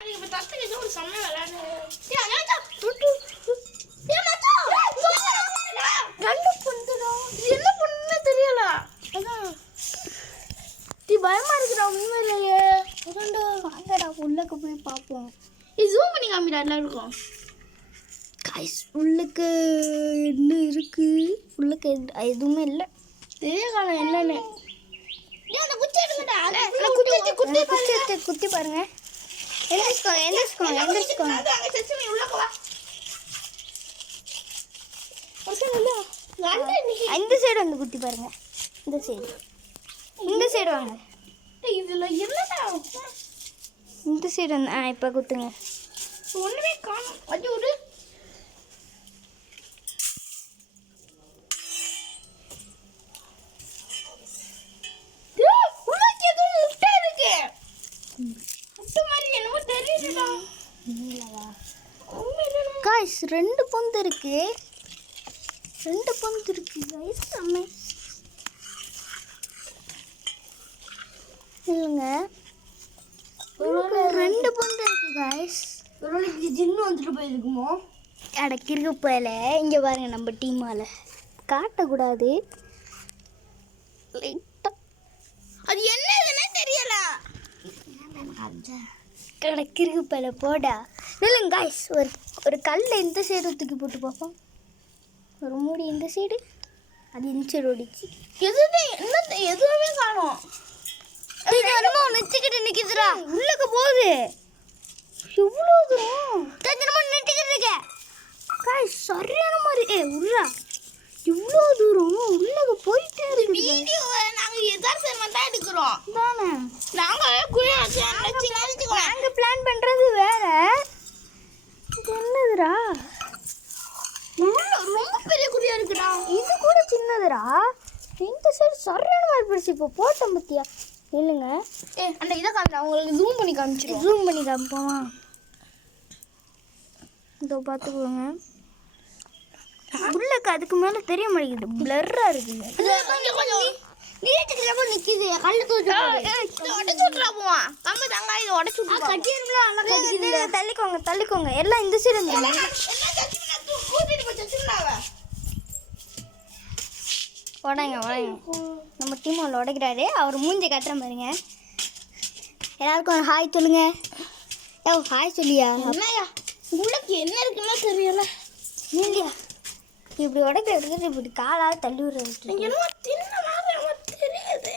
இப்ப தத்துக்கு ஏதோ ஒரு செம்ம விளையாடு. என்ன பண்ணுன்னு தெரியல. பயமா இருக்குடா உண்மையிலேயே. வாங்கடா உள்ளுக்கு போய் பார்ப்போம். இது ஜூம் பண்ணி காமிடா எல்லாருக்கும். கைஸ் உள்ளுக்கு என்ன இருக்கு? உள்ளுக்கு எதுவுமே இல்லை. தெரிய காலம் என்னன்னு. குத்தி பாருங்க. எந்திரிச்சுக்கோங்க. இந்த சைடு வந்து குத்தி பாருங்க. இந்த சைடு வாங்க. இதுல என்னடா இந்த சைடு வந்து இப்ப குத்துங்க. ஒண்ணுமே காணும். அது ஒரு गाइस ரெண்டு பொந்து இருக்கு गाइस அம்மே இல்லங்க ரெண்டு பொந்து இருக்கு गाइस ஒருவேளை ஜின்னு வந்துட்டு போயிருக்குமோ அடக்கிருக்கு போல இங்க பாருங்க நம்ம டீமால காட்ட கூடாது அது என்னதுன்னே தெரியல கிடக்கிருக்கு போல போடா இல்லைங்க गाइस ஒரு கல்லை இந்த சைடு தூக்கி போட்டு பார்ப்போம் ஒரு மூடி இந்த சைடு அது இந்த சைடு ஓடிச்சு எதுவுமே காணோம் என்னமோ நிறுத்திக்கிட்டு நிற்கிதுடா உள்ளுக்கு போகுது எவ்வளோ தூரம் தெரிஞ்சமா நிறுத்திக்கிட்டு இருக்க गाइस சரியான மாதிரி உள்ளா இவ்வளோ தூரம் உள்ளுக்கு போயிட்டே இருக்கு வீடியோவை நாங்கள் எதார்த்தமாக தான் எடுக்கிறோம் தானே நாங்கள் பிளான் பண்ணுறது வேற இது என்னதுடா ரொம்ப பெரிய குறியா இருக்குடா இது கூட சின்னதுடா இந்த சைடு சரியான மாதிரி பிடிச்சி இப்போ போட்டோம் பத்தியா இல்லைங்க அந்த இதை காமிச்சு அவங்களுக்கு ஜூம் பண்ணி காமிச்சிடும் ஜூம் பண்ணி காமிப்போமா இதோ பார்த்துக்கோங்க உள்ளக்கு அதுக்கு மேலே தெரிய மாட்டேங்குது பிளர்ராக இருக்குங்க கொஞ்சம் நீட்டுக்கு நிற்கிது கல்லு உடச்சு போவான் கம்மி தங்க இதை உடச்சு கட்டிடும்ல தள்ளிக்கோங்க எல்லாம் இந்த சைடு உடைங்க நம்ம டீமாவில் உடைக்கிறாரு அவர் மூஞ்சி கட்டுற மாதிரிங்க எல்லாருக்கும் ஒரு ஹாய் சொல்லுங்க ஹாய் சொல்லியா என்னையா உள்ளக்கு என்ன இருக்குன்னா தெரியல இல்லையா இப்படி உடைக்கிறது இப்படி காலால் தள்ளி விடுறது தெரியாது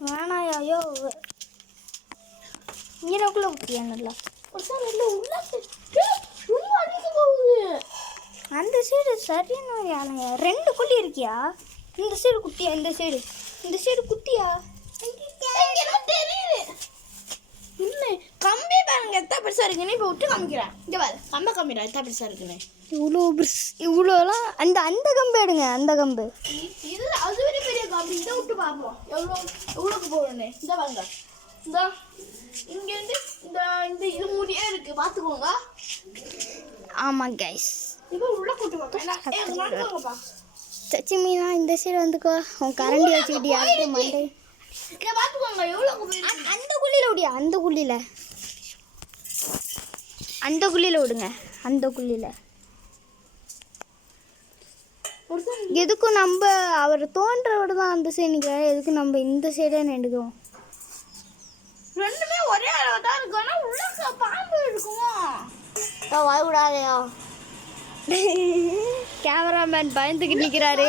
வேணாயோ இங்கனக்குள்ள குட்டியா நல்லா அந்த சைடு சரியான ஆளுங்க ரெண்டு குட்டி இருக்கியா இந்த சைடு குட்டியா இந்த சைடு குட்டியா தெரியுது இல்லை கம்பி பாருங்க எத்தனை பெருசா இருக்குன்னு இப்போ விட்டு காமிக்கிறேன் இங்கே பாரு கம்பிடா எத்தனை பெருசா இருக்குன்னு இவ்வளோலாம் அந்த கம்பு எடுங்க அந்த கம்பு இது அது ஒரு பெரிய கம்பி இதை விட்டு பார்ப்போம் எவ்வளோக்கு போகணுன்னு இந்த பாருங்க இந்த இங்கேருந்து இந்த இது முடியே இருக்கு பார்த்துக்கோங்க ஆமாம் கைஸ் இப்போ உள்ள கூட்டு பார்ப்பா சச்சி மீனா இந்த சைடு வந்துக்கோ உன் கரண்டி வச்சுக்கிட்டு யாருக்கு மண்டை இதை பார்த்துக்கோங்க எவ்வளோக்கு அந்த குழியில் விடியா அந்த குழியில் விடுங்க அந்த குழியில் எதுக்கும் நம்ம அவர் தோன்றவோட தான் அந்த சைடு நிற்கிறாரு எதுக்கு நம்ம இந்த சைடே நின்றுக்குவோம் ரெண்டுமே ஒரே அளவு தான் இருக்கும் ஆனால் உள்ள பாம்பு இருக்குமோ வரக்கூடாதையா கேமராமேன் பயந்துக்கிட்டு நிற்கிறாரு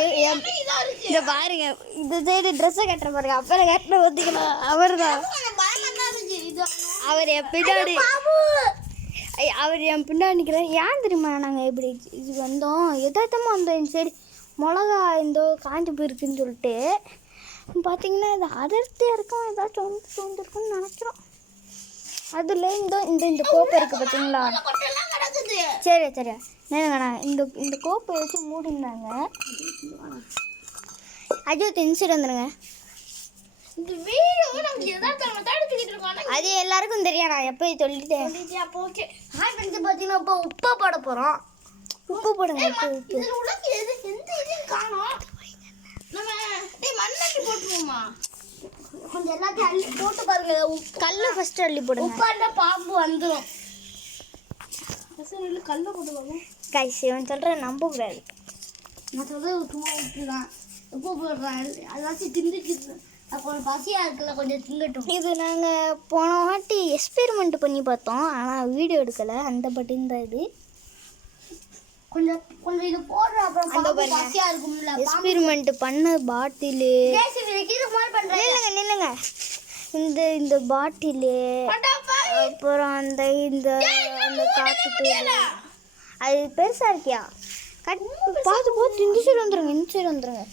இதை பாருங்க இந்த சைடு ட்ரெஸ்ஸை கட்டுற பாருங்க அப்புறம் கட்டின ஒத்திக்கணும் அவர் தான் அவர் என் பின்னாடி நிற்கிறார் ஏன் தெரியுமா நாங்கள் இப்படி இது வந்தோம் எதார்த்தமாக வந்தோம் இந்த சைடு மிளகா இந்த காஞ்சி போயிருக்குன்னு சொல்லிட்டு பார்த்தீங்கன்னா இது அடர்த்தியாக இருக்கும் ஏதாச்சும் வந்துருக்குன்னு நினைக்கிறோம் அதில் இந்த கோப்பை இருக்குது பார்த்தீங்களா சரி நேரங்கண்ணா இந்த கோப்பை வச்சு மூடிருந்தாங்க ஐயோ தென்சைடு வந்துடுங்க இந்த வீடியோ நமக்கு எதார்த்தமாக தான் எடுத்துக்கிட்டு இருக்கோம் அது எல்லாருக்கும் தெரியும் நான் எப்போ சொல்லிட்டேன் அப்போ ஓகே ஹாய் ஃப்ரெண்ட்ஸ் பார்த்தீங்கன்னா இப்போ உப்பு போட போகிறோம் உப்பு போடுங்க உப்பு இதில் உள்ள எந்த இதையும் காணோம் நம்ம மண்ணாட்டி போட்டுருவோமா கொஞ்சம் எல்லாத்தையும் அள்ளி போட்டு பாருங்க. கல்லு ஃபர்ஸ்ட் அள்ளி போடுங்க. உப்பாண்ட பாம்பு வந்துடும். கல்லை போட்டு பாருங்க. கைஸ் இவன் சொல்ற நம்ப கூடாது. நான் சொல்றது சும்மா விட்டுதான். உப்பு போடுறேன் அதாச்சும் திண்டுக்கிட்டு கொஞ்சம் பசியாக இருக்குல்ல, கொஞ்சம் திங்கட்டும். இது நாங்கள் போன வாட்டி எக்ஸ்பெரிமெண்ட் பண்ணி பார்த்தோம், ஆனால் வீடியோ எடுக்கலை. அந்த பட்டின் தான் இது. கொஞ்சம் கொஞ்சம் இது போடுற அப்புறம் அந்த பசியாக இருக்கும்ல. எக்ஸ்பெரிமெண்ட் பண்ண பாட்டிலு நில்லுங்க. இந்த பாட்டிலு அப்புறம் அந்த அந்த காற்று தூள் அது பெருசாக இருக்கியா? பார்த்து இந்த சைடு வந்துருங்க.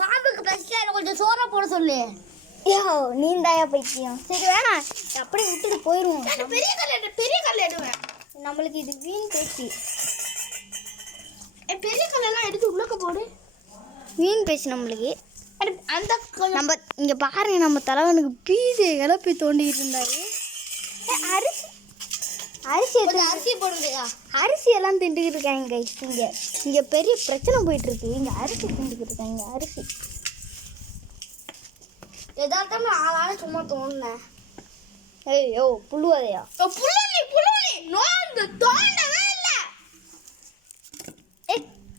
பாம்புக்கு பசிக்காத கொஞ்சம் சோறா போட சொல்லு. நீந்தாயா பைத்தியம். சரி வேணாம், அப்படியே விட்டுட்டு போயிடுவோம். பெரிய கல் எடுவேன். நம்மளுக்கு இது வீண் பேச்சு. பெரிய கல்லெல்லாம் எடுத்து உள்ளக்க போடு. வீண் பேச்சு நம்மளுக்கு. அந்த நம்ம இங்கே பாருங்க, நம்ம தலைவனுக்கு பீஸை கிளப்பி தோண்டிக்கிட்டு இருந்தாரு. அரிசி போடுங்க. அரிசி எல்லாம் திண்டுக்கிட்டு இருக்காங்க. இங்கே பெரிய பிரச்சனை போயிட்டு இருக்கு. இங்கே அரிசி திண்டுக்கிட்டு இருக்காங்க. அரிசி எதார்த்தமா ஆளான சும்மா தோணுனேன். ஐயோ புழுவாதையா? புழுவலி நோந்து தோண்டவே இல்ல.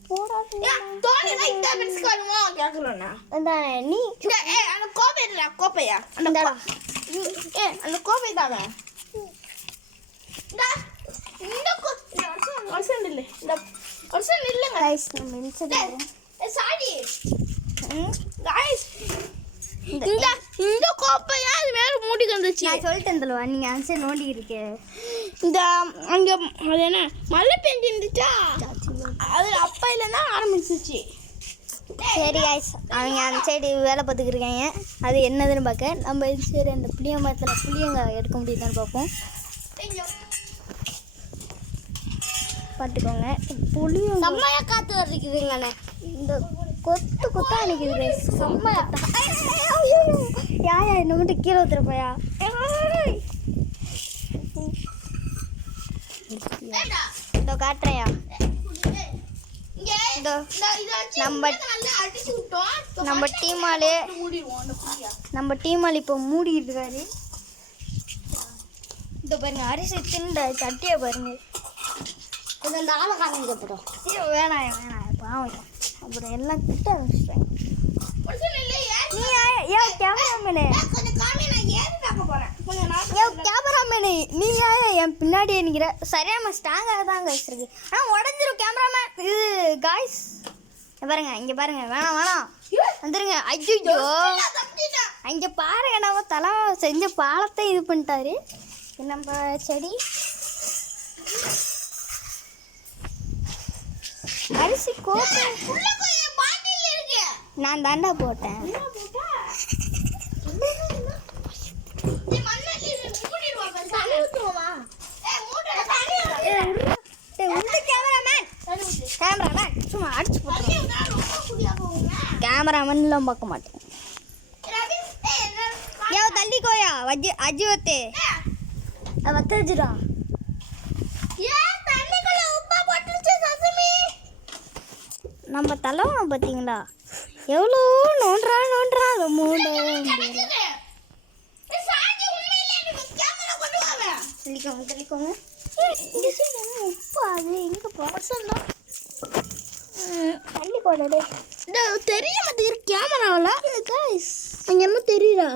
போடாதே. தோண்டனா இந்த பெருசுக்கு வருமா கேக்குறேன்னா. நீ அந்த கோப்பை இல்ல, கோப்பையா? அந்த அந்த கோப்பை தாங்க. இந்த வருஷம் இல்ல, இந்த வருஷம் இல்லங்க. கைஸ் நம்ம இன்ஸ்டாகிராம் சாடி கைஸ் இந்த கோப்பையா அது மேல மூடி வந்துச்சு. நான் சொல்லிட்டேன் தலவா, நீங்க ஆன்சர் நோண்டி இருக்கே. இந்த அங்க அது என்ன மழை பெஞ்சு இருந்துச்சா, அது அப்ப இல்லைன்னா ஆரம்பிச்சிச்சு. சரி கைஸ், அவங்க அந்த சைடு வேலை பார்த்துக்கிட்டு இருக்காங்க. அது என்னதுன்னு பார்க்க நம்ம இந்த சைடு அந்த புளிய மரத்தில் புளியங்க எடுக்க முடியுதான்னு பார்ப்போம். பார்த்துக்கோங்க. புளியும் செம்மையா காத்து வருதுங்கண்ணே. இந்த கொத்தா நிற்குது. செம்மையா யா என்ன மட்டும் கீழே ஊத்துறப்பையா. இதோ காட்டுறையா. நம்ம டீமால் இப்போ மூடிட்டு இருக்காரு. இந்த பாருங்க அரிசி திண்ட சட்டியை பாருங்க. கொஞ்சம் அந்த ஆளை காமிக்கப்படும். வேணாம் பாவம். அப்புறம் எல்லாம் திட்ட ஆரம்பிச்சிட்டேன். கேமராமேனு நீங்க என் பின்னாடியே நிக்கிற. சரியா ஸ்ட்ராங்காக தான் வச்சிருக்கு, ஆனால் உடஞ்சிரும் கேமராமேன். இது காய்ஸ் பாருங்க, இங்கே பாருங்க. வேணாம் வந்துருங்க. ஐயோ அங்கே பாருங்க, நம்ம தலை செஞ்ச பாலத்தை இது பண்ணிட்டாரு நம்ம செடி. அரிசி கோப்பை நான் தாண்டா போட்டேன். கேமராமேன் சும்மா அடிச்சு போட்டு கேமராமேன்லாம் பார்க்க மாட்டேன். தள்ளிக்கோயா அஜிவத்தே வத்த வச்சுடா. நம்ம தலைவனை பார்த்தீங்களா எவ்வளோ நோன்றா அதை மூட தெளிக்கோங்க. உப்பு அது எங்கே போசன்னா தள்ளி போட தெரிய மாட்டேங்கிற கேமராவில். அங்கே என்ன தெரியுதா?